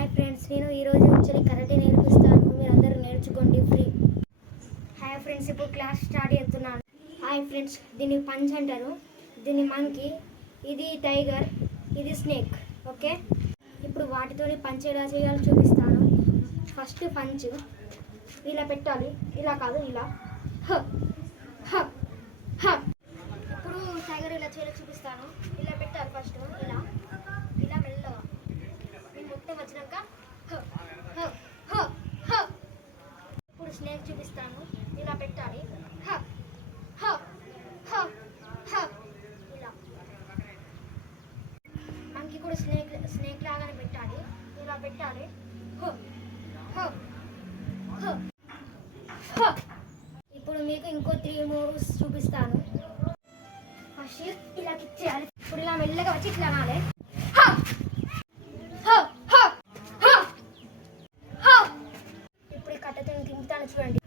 Hi friends, నేను ఈరోజు నుంచి కరాటే నేర్పిస్తాను. మీరు అందరూ నేర్చుకోండి ఫ్రీ. హాయ్ ఫ్రెండ్స్, ఇప్పుడు క్లాస్ స్టార్ట్ చేస్తున్నాను. హాయ్ ఫ్రెండ్స్, దీన్ని పంచ్ అంటారు, దీన్ని మంకీ, ఇది టైగర్, ఇది స్నేక్. ఓకే, ఇప్పుడు వాటితో పంచ్ ఎలా చేయాలో చూపిస్తాను. ఫస్ట్ పంచ్ ఇలా పెట్టాలి, ఇలా కాదు ఇలా. ఇప్పుడు టైగర్ ఇలా చేయాలో చూపిస్తాను. ఇలా పెట్టాలి ఫస్ట్, ఇలా ఇలా మెల్లగా మొత్తం వచ్చినాక ఇప్పుడు స్నేక్ చూపిస్తాను. ఇలా పెట్టాలి, ఇలా. మనకి కూడా స్నేక్ లాగానే పెట్టాలి, ఇలా పెట్టాలి. ఇప్పుడు మీకు ఇంకో 3 మూవ్స్ చూపిస్తాను. ఫస్ట్ ఇలా కిక్ చేయాలి, ఇప్పుడు ఇలా మెల్లగా వచ్చి ఇట్లా అనాలి. ఇప్పుడు కట్టెతో తింపుతాను చూడండి.